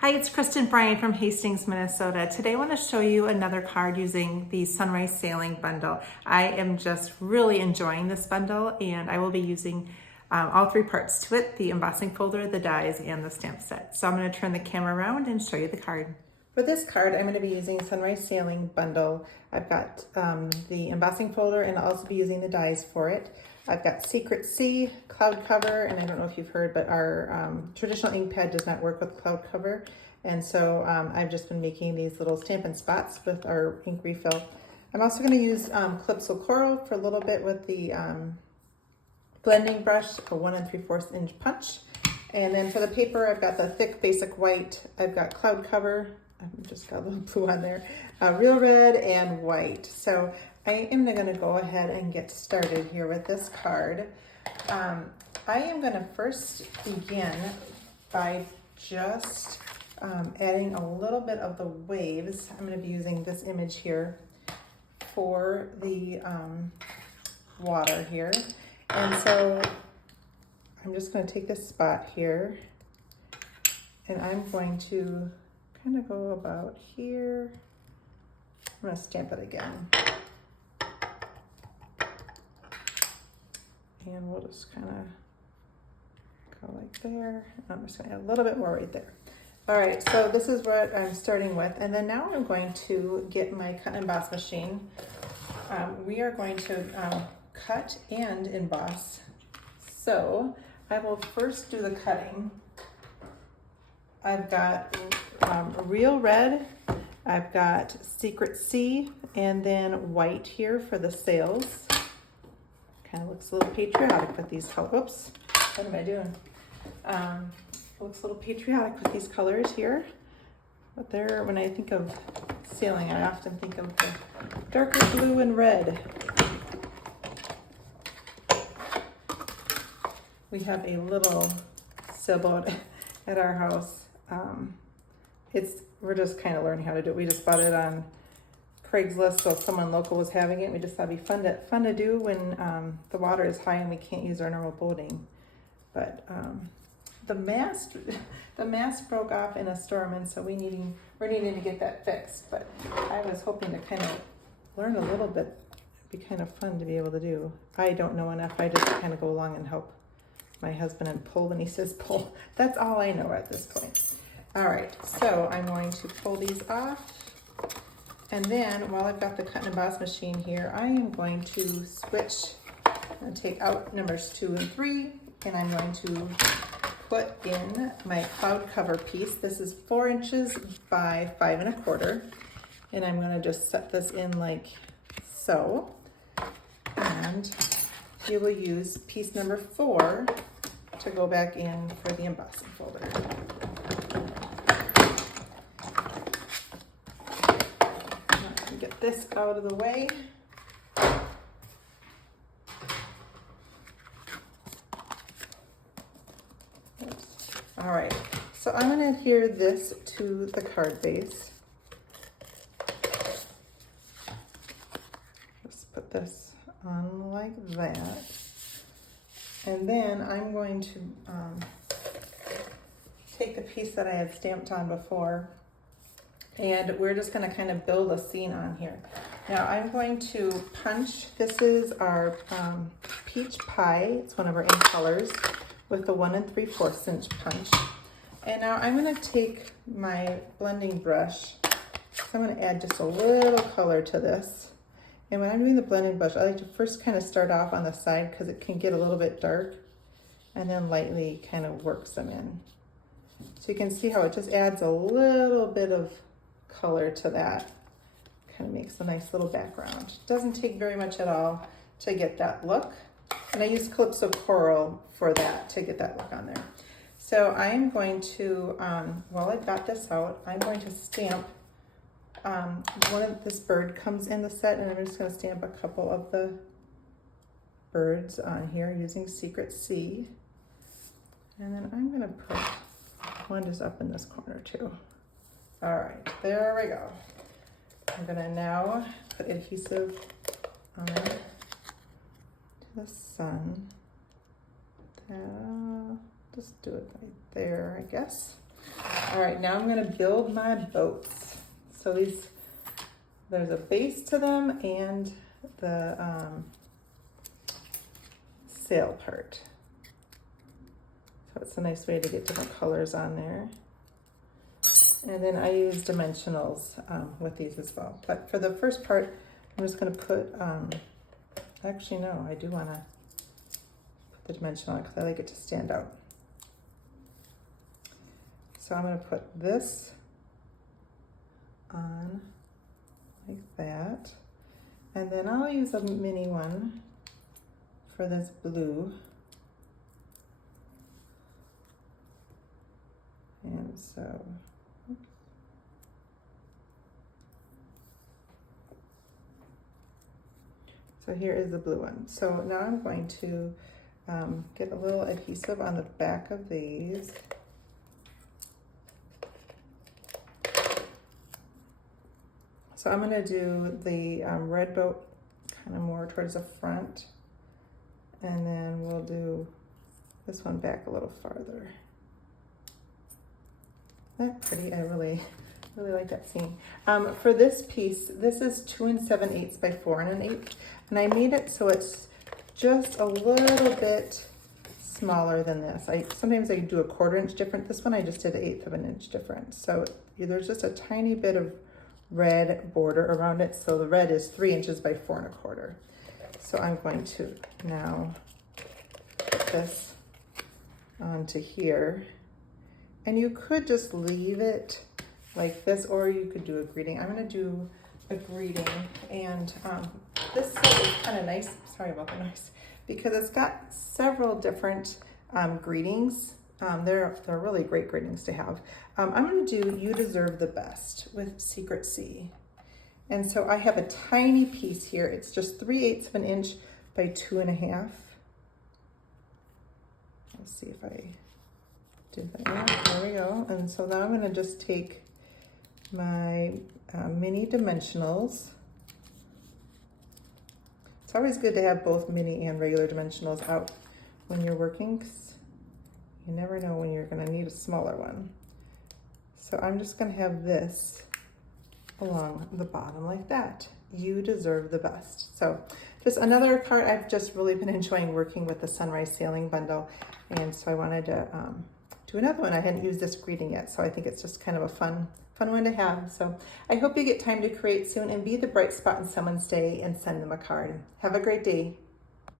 Hi, it's Kristen Bryan from Hastings, Minnesota. Today I want to show you another card using the Sunrise Sailing Bundle. I am just really enjoying this bundle and I will be using all three parts to it, the embossing folder, the dies, and the stamp set. So I'm going to turn the camera around and show you the card. For this card, I'm going to be using Sunrise Sailing Bundle. I've got the embossing folder and I'll also be using the dies for it. I've got Secret Sea, cloud cover, and I don't know if you've heard, but our traditional ink pad does not work with cloud cover. And so I've just been making these little Stampin' Spots with our ink refill. I'm also going to use Calypso Coral for a little bit with the blending brush, a 1 3/4 inch punch. And then for the paper, I've got the thick basic white. I've got cloud cover. I've just got a little blue on there. Real red and white. So I am going to go ahead and get started here with this card. I am going to first begin by just adding a little bit of the waves. I'm going to be using this image here for the water here. And so I'm just going to take this spot here and I'm going to kind of go about here. I'm going to stamp it again. And we'll just kind of go like there. I'm just going to add a little bit more right there. All right, so this is what I'm starting with. And then now I'm going to get my cut and emboss machine. We are going to cut and emboss. So I will first do the cutting. I've got Real Red, I've got Secret Sea, and then white here for the sails. Kind of looks a little patriotic with these colors. Oops, what am I doing? Looks a little patriotic with these colors here. But there, when I think of sailing, I often think of the darker blue and red. We have a little sailboat at our house. We're just kind of learning how to do it. We just bought it on Craigslist, so if someone local was having it, we just thought it'd be fun to do when the water is high and we can't use our normal boating. But the mast broke off in a storm, and so we're needing to get that fixed. But I was hoping to kind of learn a little bit. It'd be kind of fun to be able to do. I don't know enough. I just kind of go along and help my husband and pull when he says pull. That's all I know at this point. All right, so I'm going to pull these off. And then while I've got the cut and emboss machine here, I am going to switch and take out numbers 2 and 3, and I'm going to put in my cloud cover piece. This is 4 inches by 5 1/4, and I'm going to just set this in like so. And you will use piece number 4 to go back in for the embossing folder. Get this out of the way. Oops. All right, so I'm going to adhere this to the card base. Just put this on like that. And then I'm going to take the piece that I had stamped on before, and we're just going to kind of build a scene on here. Now I'm going to punch. This is our peach pie. It's one of our ink colors with the 1 3/4 inch punch. And now I'm going to take my blending brush. So I'm going to add just a little color to this. And when I'm doing the blending brush, I like to first kind of start off on the side because it can get a little bit dark, and then lightly kind of works them in. So you can see how it just adds a little bit of color to that. Kind of makes a nice little background. Doesn't take very much at all to get that look. And I use Calypso Coral for that, to get that look on there. So I am going to, while I've got this out, I'm going to stamp this bird comes in the set, and I'm just going to stamp a couple of the birds on here using Secret Sea. And then I'm going to put one just up in this corner too. All right, there we go. I'm going to now put adhesive on to the sun. Just do it right there, I guess. All right, now I'm gonna build my boats. So there's a base to them and the sail part. So it's a nice way to get different colors on there. And then I use dimensionals with these as well. But for the first part, I'm just gonna put, actually no, I do wanna put the dimensional on because I like it to stand out. So I'm gonna put this on like that. And then I'll use a mini one for this blue. And so, so here is the blue one. So now I'm going to get a little adhesive on the back of these. So I'm gonna do the red boat kind of more towards the front, and then we'll do this one back a little farther. Isn't that pretty? I really like that scene. For this piece, this is 2 7/8 by 4 1/8, and I made it so it's just a little bit smaller than this. Sometimes I do a 1/4 inch different. This one I just did 1/8 of an inch different. So there's just a tiny bit of red border around it. So the red is 3 inches by 4 1/4. So I'm going to now put this onto here. And you could just leave it like this, or you could do a greeting. I'm gonna do a greeting, and this set is kind of nice. Sorry about the noise, because it's got several different greetings. They're really great greetings to have. I'm gonna do "You Deserve the Best" with Secret C. And so I have a tiny piece here. It's just 3/8 of an inch by 2 1/2. Let's see if I did that. Yeah, there we go. And so now I'm gonna just take my mini dimensionals. It's always good to have both mini and regular dimensionals out when you're working, 'cause you never know when you're gonna need a smaller one. So I'm just gonna have this along the bottom like that. You deserve the best. So just another card. I've just really been enjoying working with the Sunrise Sailing Bundle, and so I wanted to do another one. I hadn't used this greeting yet, so I think it's just kind of a fun one to have. So I hope you get time to create soon and be the bright spot in someone's day and send them a card. Have a great day.